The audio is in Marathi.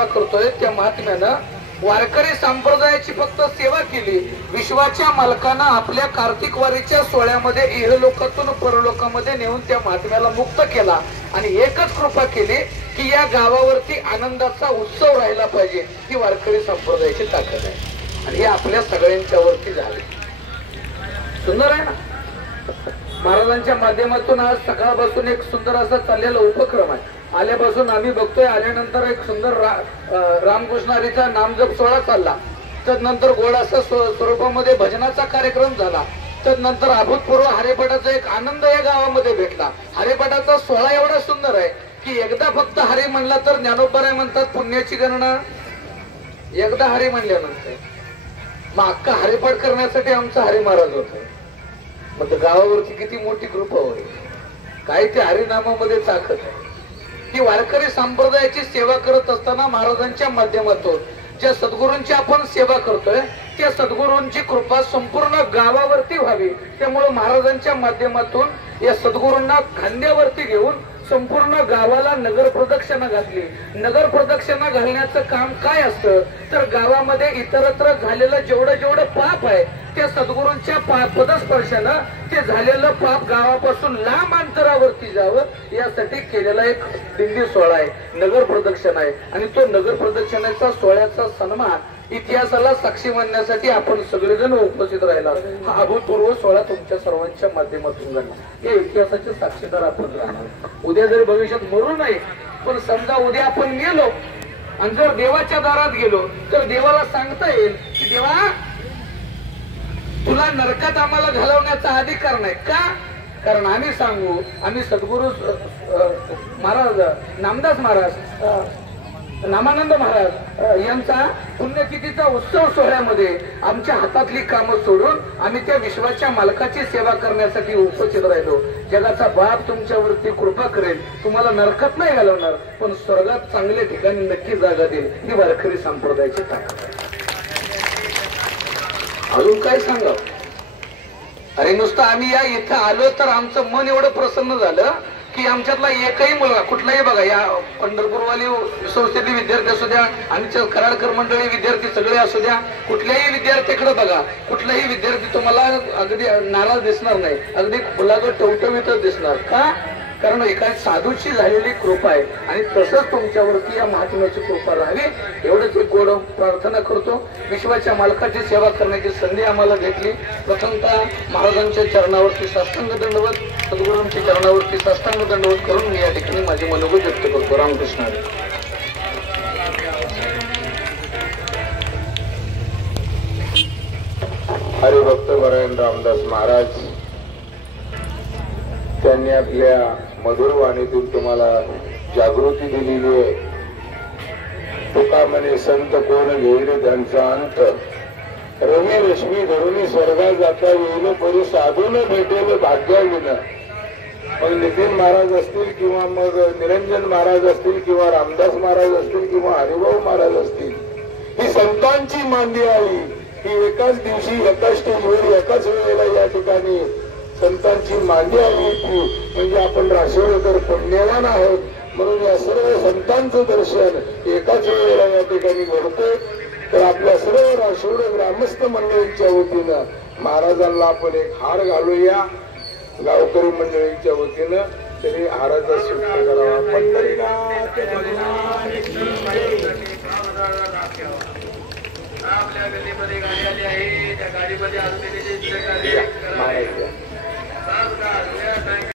साजरा करतोय त्या महात्म्यानं वारकरी संप्रदायाची फक्त सेवा केली, विश्वाच्या मालकानं आपल्या कार्तिक वारीच्या सोहळ्यामध्ये इहलोकातून परलोकामध्ये नेऊन त्या महात्म्याला मुक्त केला आणि एकच कृपा केली की या गावावरती आनंदाचा उत्सव राहिला पाहिजे. ही वारकरी संप्रदायाची ताकद आहे आणि हे आपल्या सगळ्यांच्या वरती झाले. सुंदर आहे ना. महाराजांच्या माध्यमातून आज सकाळपासून एक सुंदर असा चाललेला उपक्रम आहे. आल्यापासून आम्ही बघतोय, आल्यानंतर एक सुंदर रामकृष्ण हरीचा नामजप सोहळा चालला, त्यानंतर गोडासा स्वरूपामध्ये भजनाचा कार्यक्रम झाला, त्यानंतर अभूतपूर्व हरिपाठाचा एक आनंद या गावामध्ये भेटला. हरिपाठाचा सोहळा एवढा सुंदर आहे की एकदा फक्त हरी म्हणला तर ज्ञानोबराय म्हणतात पुण्याची गणना, एकदा हरी म्हणल्यानंतर मग अख्खा हरिपाठ करण्यासाठी आमचा हरी महाराज होता. मग गावावरची किती मोठी कृपा होईल. काय ते हरिनामामध्ये ताकद आहे. ही वारकरी संप्रदायाची सेवा करत असताना महाराजांच्या माध्यमातून ज्या सद्गुरूंची आपण सेवा करतोय त्या सद्गुरूंची कृपा संपूर्ण गावावरती व्हावी. त्यामुळे महाराजांच्या माध्यमातून या सद्गुरूंना खांद्यावरती घेऊन संपूर्ण गावाला नगर प्रदक्षिणा घातली. नगर प्रदक्षिणा घालण्याचं काम काय असतं तर गावामध्ये इतरत्र झालेलं जेवढं पाप आहे त्या सद्गुरूंच्या पदस्पर्शानं ते झालेलं पाप गावापासून लांब अंतरावरती जावं यासाठी केलेला एक दिंडी सोहळा आहे, नगर प्रदक्षिणा आहे. आणि तो नगर प्रदक्षिणेचा सोहळ्याचा सन्मान इतिहासाला साक्षी म्हणण्यासाठी आपण सगळेजण उपस्थित राहिला. हा अभूतपूर्व सोहळा तुमच्या सर्वांच्या माध्यमातून झाला. या इतिहासाचे साक्षीदार आपण राहणार. उद्या जरी भविष्यात मरू नये, पण समजा उद्या आपण गेलो आणि जर देवाच्या दारात गेलो तर देवाला सांगता येईल की देवा तुला नरकात आम्हाला घालवण्याचा अधिकार नाही. का? कारण आम्ही सांगू, आम्ही सद्गुरु महाराज नामदास महाराज, नामानंद महाराज यांचा पुण्यतिथीचा उत्सव सोहळ्यामध्ये आमच्या हातातली कामं सोडून आम्ही त्या विश्वाच्या मालकाची सेवा करण्यासाठी उपस्थित राहिलो. जगाचा बाप तुमच्यावरती कृपा करेल, तुम्हाला नरकात नाही घालवणार पण स्वर्गात चांगल्या ठिकाणी नक्की जागा देईल. ही वारकरी संप्रदायाची ताकद आहे. अजून काय सांगा. अरे नुसतं आम्ही या इथं आलो तर आमचं मन एवढं प्रसन्न झालं की आमच्यातला एकही मुलगा कुठलाही बघा, या पंढरपूरवाली संस्थेतले विद्यार्थी असू द्या, आमच्या कराडकर मंडळी विद्यार्थी सगळे असू द्या, कुठल्याही विद्यार्थ्याकडे बघा, कुठलाही विद्यार्थी तुम्हाला अगदी नाराज दिसणार नाही, अगदी फुलागत टवटवीतच दिसणार. का? कारण एका साधूची झालेली कृपा आहे आणि तसंच तुमच्यावरती या महात्म्याची कृपा राहावी एवढंच एक गोड प्रार्थना करतो. विश्वाच्या मालकाची सेवा करण्याची संधी आम्हाला भेटली. प्रथमतः महाराजांच्या चरणावरती साष्टांग दंडवत, सद्गुरूंच्या चरणावरती साष्टांग दंडवत करून मी या ठिकाणी माझे मनोगत व्यक्त करतो. रामकृष्ण हरी. हरिभक्त वरायण रामदास महाराज त्यांनी आपल्या मधुर वाणीतून तुम्हाला जागृती दिलेली आहे. तुका म्हणे संत कोण घेईल त्यांचा अंत, रवी रश्मी धरुणी स्वर्गात जाता येईल परी साधून भेटेल भाग्याविन. मग नितीन महाराज असतील किंवा मग निरंजन महाराज असतील किंवा रामदास महाराज असतील किंवा हरिभाऊ महाराज असतील, ही संतांची मांदी आई ही एकाच दिवशी एकाच स्टेजवर एकाच वेळेला या ठिकाणी संतांची मांदी आली ती म्हणजे आपण राशिवकर पुण्यवान आहोत. म्हणून या सर्व संतांचं दर्शन एकाच वेळेला या ठिकाणी घडतंय. तर आपल्या सर्व राशिवड ग्रामस्थ मंडळींच्या वतीनं महाराजांना आपण एक हार घालूया. गावकरी मंडळींच्या वतीनं तरी हाराचा स्वीकार करावा. पंढरीनाथ आपल्या गल्लीमध्ये गाडी आली आहे, त्या गाडीमध्ये असलेले जे